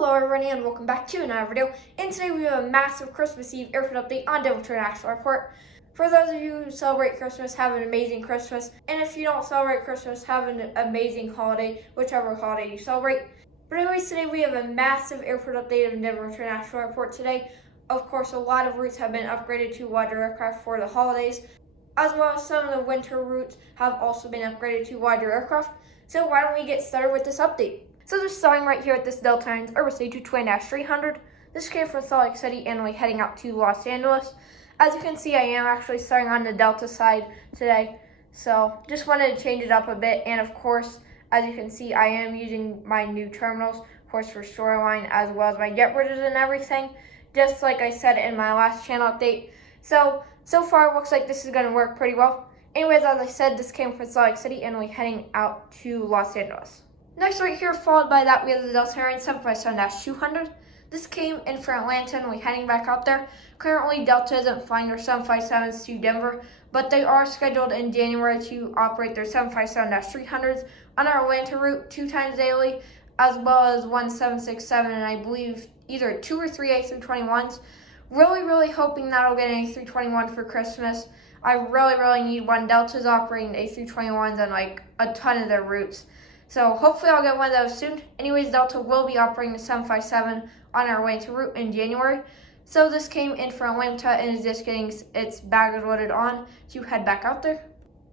Hello everybody and welcome back to another video. And today we have a massive Christmas Eve airport update on Denver International Airport. For those of you who celebrate Christmas, have an amazing Christmas. And if you don't celebrate Christmas, have an amazing holiday, whichever holiday you celebrate. But anyways, today we have a massive airport update of Denver International Airport today. Of course, a lot of routes have been upgraded to wider aircraft for the holidays, as well as some of the winter routes have also been upgraded to wider aircraft. So why don't we get started with this update? So just starting right here at this Delta Airlines Airbus A220-300. This came from Salt Lake City and we're heading out to Los Angeles. As you can see, I am actually starting on the Delta side today. So just wanted to change it up a bit. And of course, as you can see, I am using my new terminals, of course, for Shoreline, as well as my jet bridges and everything, just like I said in my last channel update. So far it looks like this is going to work pretty well. Anyways, as I said, this came from Salt Lake City and we're heading out to Los Angeles. Next right here, followed by that, we have the Delta Airlines 757-200. This came in for Atlanta and we're heading back out there. Currently, Delta isn't flying their 757s to Denver, but they are scheduled in January to operate their 757-300s on our Atlanta route 2 times daily, as well as one 767 and I believe either 2 or 3 A321s. Really hoping that I'll get an A321 for Christmas. I really need one. Delta's operating A321s on like a ton of their routes. So hopefully I'll get one of those soon. Anyways, Delta will be operating the 757 on our Atlanta route in January. So this came in from Atlanta and is just getting its baggage loaded on to head back out there.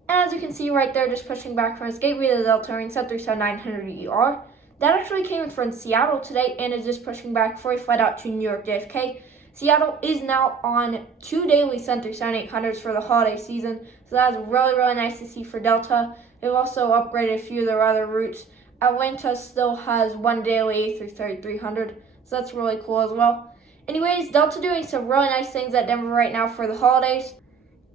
And as you can see right there, just pushing back from its gateway to the Delta Airlines 737-900ER. That actually came in from Seattle today and is just pushing back for a flight out to New York JFK. Seattle is now on 2 daily 737-800s for the holiday season. So that is really nice to see for Delta. They've also upgraded a few of their other routes. Atlanta still has 1 daily A330-300, so that's really cool as well. Anyways, Delta doing some really nice things at Denver right now for the holidays.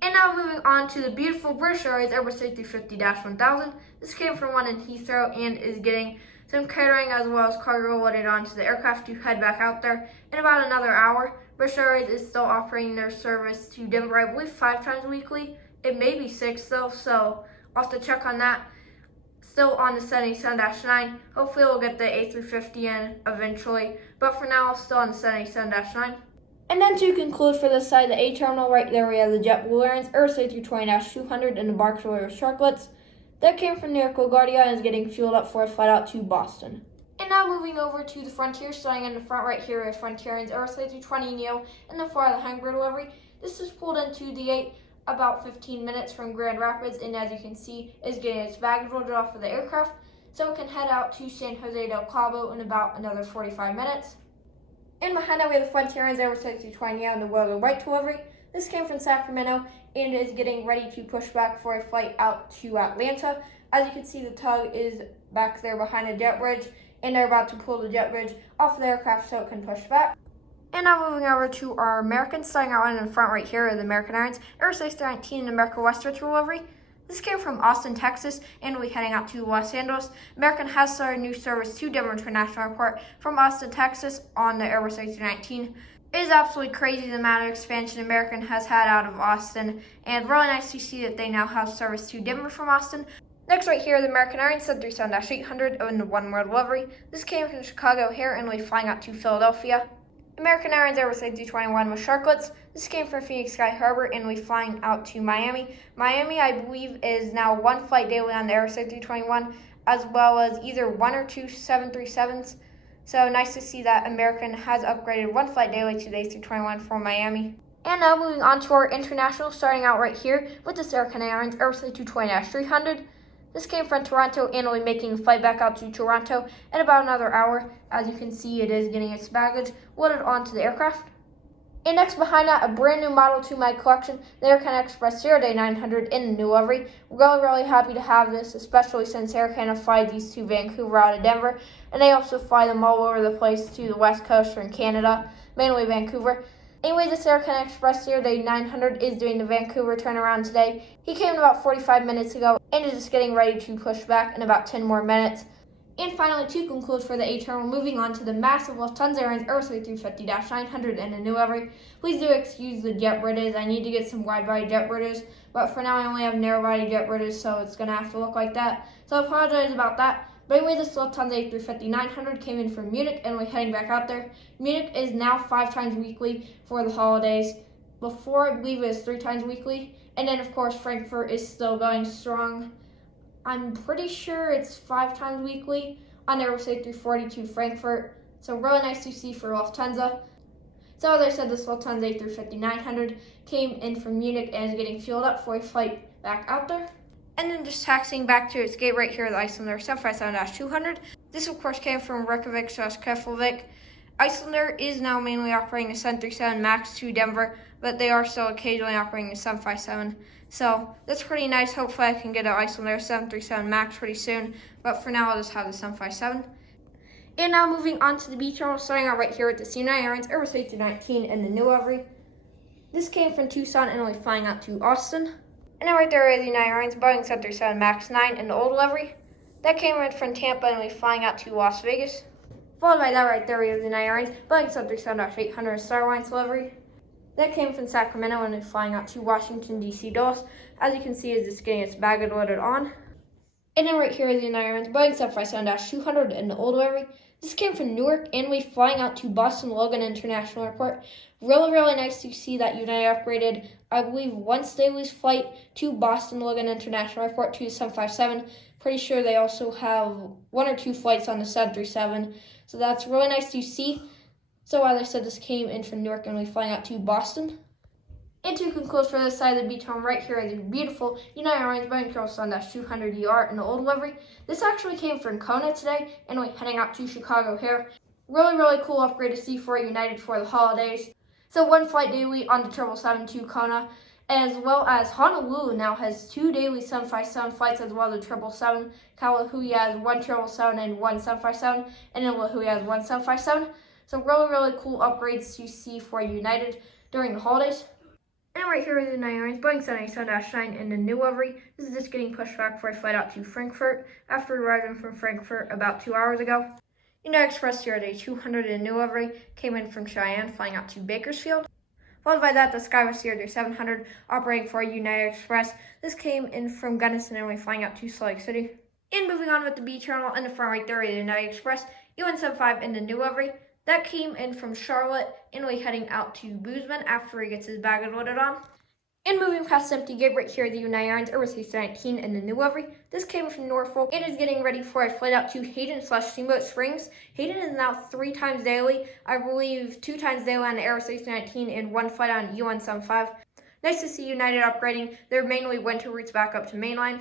And now moving on to the beautiful British Airways Airbus A350-1000. This came from one in Heathrow and is getting some catering as well as cargo loaded onto the aircraft to head back out there in about another hour. British Airways is still operating their service to Denver, I believe 5 times weekly. It may be 6 though, so I'll have to check on that. Still on the 787-9. Hopefully we'll get the A350 in eventually. But for now, still on the 787-9. And then to conclude for this side, the A terminal, right there we have the JetBlue Airlines Airbus A320-200 and the Barksville Sharklets. That came from New York LaGuardia and is getting fueled up for a flight out to Boston. And now moving over to the Frontier, starting in the front right here with Frontier Airlines Airbus A320neo and the far the hangar delivery. This is pulled into the gate about 15 minutes from Grand Rapids, and as you can see, is getting its baggage loaded off of the aircraft, so it can head out to San Jose del Cabo in about another 45 minutes. And behind that, we have the Frontier Airlines Airbus A320neo and the Will Right delivery. This came from Sacramento and is getting ready to push back for a flight out to Atlanta. As you can see, the tug is back there behind the jet bridge, and they're about to pull the jet bridge off the aircraft so it can push back. And now moving over to our Americans, starting out in the front right here are the American Airlines Airbus A319 and America Westward delivery. This came from Austin, Texas, and we're heading out to Los Angeles. American has started a new service to Denver International Airport from Austin, Texas on the Airbus A319. It is absolutely crazy the amount of expansion American has had out of Austin, and really nice to see that they now have service to Denver from Austin. Next right here, the American Airlines 737-800 in the One World delivery. This came from Chicago here and we're flying out to Philadelphia. American Airlines Airbus A321 with Sharklets. This came from Phoenix Sky Harbor and we're flying out to Miami. Miami, I believe, is now 1 flight daily on the Airbus A321, as well as either 1 or 2 737s. So nice to see that American has upgraded 1 flight daily to the A321 from Miami. And now moving on to our international, starting out right here with this American Airlines Airbus A220-300. This came from Toronto and will be making a flight back out to Toronto in about another hour. As you can see, it is getting its baggage loaded onto the aircraft. And next behind that, a brand new model to my collection, the Air Canada Express 0-Day 900 in the new livery. Really happy to have this, especially since Air Canada fly these to Vancouver out of Denver. And they also fly them all over the place to the west coast from Canada, mainly Vancouver. Anyways, this Air Canada Express 0-Day 900 is doing the Vancouver turnaround today. He came in about 45 minutes ago and is just getting ready to push back in about 10 more minutes. And finally, to conclude for the A terminal, moving on to the massive Lufthansa Airlines Airbus A350-900 in a new livery. Please do excuse the jet bridges. I need to get some wide-body jet bridges, but for now I only have narrow-body jet bridges, so it's going to have to look like that. So I apologize about that. But anyway, this Lufthansa A350-900 came in from Munich and we're heading back out there. Munich is now 5 times weekly for the holidays. Before, I believe it was 3 times weekly. And then, of course, Frankfurt is still going strong. I'm pretty sure it's 5 times weekly on Airbus A340 to Frankfurt. So really nice to see for Lufthansa. So as I said, this Lufthansa A350-900 came in from Munich and is getting fueled up for a flight back out there. And then just taxiing back to its gate right here at the Icelandair 757-200. This, of course, came from Reykjavik/Keflavik. Icelandair is now mainly operating the 737 MAX to Denver, but they are still occasionally operating the 757. So that's pretty nice. Hopefully I can get an Icelandair 737 MAX pretty soon, but for now I'll just have the 757. And now moving on to the B terminal, starting out right here with the United Airlines Airbus A319 and the new livery. This came from Tucson and only flying out to Austin. And then right there is the United Airlines Boeing 737 MAX 9 in the old livery. That came in from Tampa and only flying out to Las Vegas. Followed by that right there is the United Airlines Boeing 737-800 Star Alliance livery. That came from Sacramento and is flying out to Washington, D.C. Dulles. As you can see, it's just getting its baggage loaded on. And then right here is the United Airlines Boeing 757-200 in the old livery. This came from Newark and we flying out to Boston Logan International Airport. Really nice to see that United upgraded, I believe, once daily's flight to Boston Logan International Airport to the 757. Pretty sure they also have 1 or 2 flights on the 737. So that's really nice to see. So as I said, this came in from Newark and we flying out to Boston. And to conclude for this side of the beach home, right here is a beautiful United Airlines Boeing 777-200ER in the old livery. This actually came from Kona today, and we're heading out to Chicago here. Really cool upgrade to see for United for the holidays. So 1 flight daily on the 777 to Kona, as well as Honolulu now has 2 daily 757 flights as well as the 777. Kaluhui has 1 777 and 1 757, and then Lahui has 1 757. So really cool upgrades to see for United during the holidays. And right here is the United Airlines Boeing 787-9 in the new livery. This is just getting pushed back for a flight out to Frankfurt after arriving from Frankfurt about 2 hours ago. United Express here at a 200 in the new livery came in from Cheyenne, flying out to Bakersfield. Followed by that, the Skywest here at 700 operating for United Express. This came in from Gunnison and we're flying out to Salt Lake City. And moving on with the B terminal in the front right there is the United Express UN75 in the new livery. That came in from Charlotte and we're heading out to Boozman after he gets his baggage loaded on. And moving past the empty gate right here, the United Airlines Airbus A319 in the new livery. This came from Norfolk and is getting ready for a flight out to Hayden/Steamboat Springs. Hayden is now 3 times daily, I believe 2 times daily on the Airbus A319 and 1 flight on UN75. Nice to see United upgrading their mainly winter routes back up to mainline.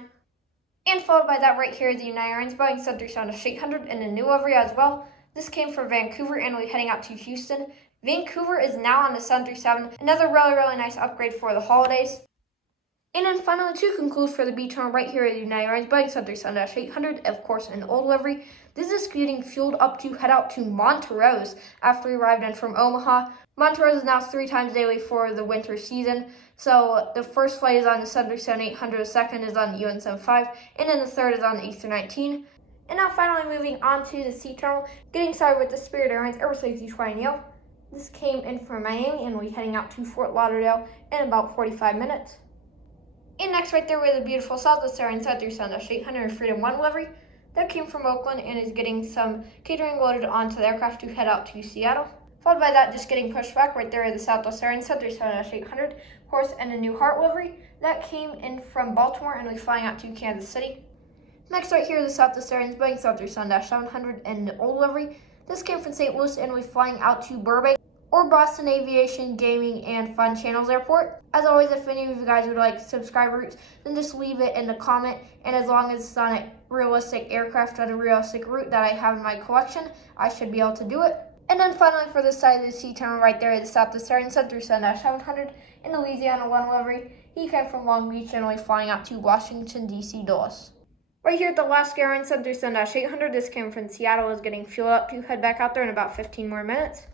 And followed by that right here is the United Airlines Boeing 737-800 in the new livery as well. This came from Vancouver and we're heading out to Houston. Vancouver is now on the 737, another really nice upgrade for the holidays. And then finally, to conclude for the B terminal right here at the United Airlines Boeing 737-800, of course in old livery. This is getting fueled up to head out to Montrose after we arrived in from Omaha. Montrose is now 3 times daily for the winter season. So the first flight is on the 737-800, the second is on the UN75, and then the third is on the A319. And now finally moving on to the C terminal, getting started with the Spirit Airlines Airbus A320neo. This came in from Miami and we're heading out to Fort Lauderdale in about 45 minutes. And next right there we have the beautiful Southwest Airlines 737-800 Freedom 1 livery. That came from Oakland and is getting some catering loaded onto the aircraft to head out to Seattle. Followed by that, just getting pushed back right there is the Southwest Airlines 737-800, of course, and a New Heart livery. That came in from Baltimore and we're flying out to Kansas City. Next right here is the Southwest Airlines Boeing 737-700 in the old livery. This came from St. Louis and we're flying out to Burbank or Boston Aviation, Gaming, and Fun Channels Airport. As always, if any of you guys would like subscribe routes, then just leave it in the comment. And as long as it's on a realistic aircraft on a realistic route that I have in my collection, I should be able to do it. And then finally for this side of the C terminal right there is the Southwest Airlines 737-700 in the Louisiana 1 livery. He came from Long Beach and we're flying out to Washington, D.C. Dulles. Right here at the Alaska Airlines 737-800, this came from Seattle, is getting fueled up to head back out there in about 15 more minutes.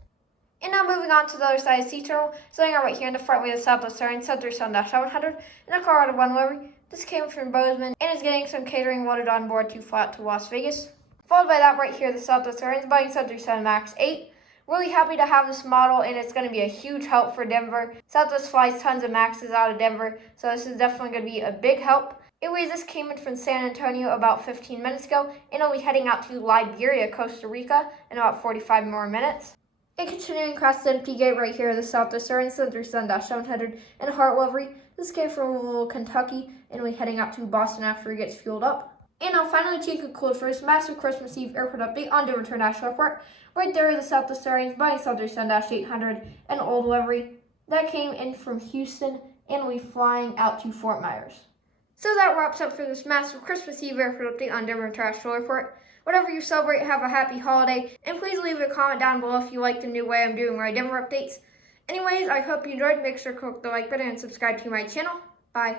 And now moving on to the other side of the C terminal, starting out right here in the front we have the Southwest Airlines 737-700 in the Colorado 1 livery. This came from Bozeman and is getting some catering loaded on board to fly out to Las Vegas. Followed by that right here, the Southwest Airlines Boeing 737 MAX 8. Really happy to have this model and it's going to be a huge help for Denver. Southwest flies tons of MAXs out of Denver, so this is definitely going to be a big help. Anyways, this came in from San Antonio about 15 minutes ago, and I'll be heading out to Liberia, Costa Rica in about 45 more minutes. And continuing across the empty gate right here, the Southwest Airlines 737-700 in Heart livery. This came from Louisville, Kentucky, and we'll be heading out to Boston after it gets fueled up. And I'll finally take a code for this massive Christmas Eve airport update on Denver International Airport. Right there is the Southwest Airlines Boeing 737-800 and old livery. That came in from Houston, and we'll be flying out to Fort Myers. So that wraps up for this massive Christmas Eve airport update on Denver International Airport. Whatever you celebrate, have a happy holiday, and please leave a comment down below if you like the new way I'm doing my Denver updates. Anyways, I hope you enjoyed. Make sure to click the like button and subscribe to my channel. Bye.